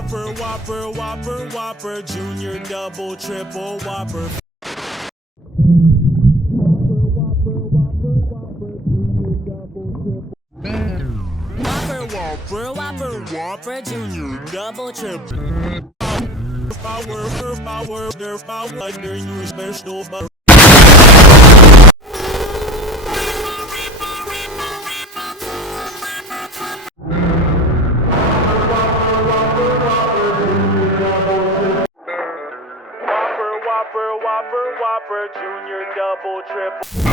Whopper, Whopper, Whopper, Whopper, Junior, Double, Triple, Whopper. Whopper, Whopper, Whopper, Whopper, Junior, Double, Triple. Power, under you special. Whopper, Whopper, Whopper, Junior, Double, Triple.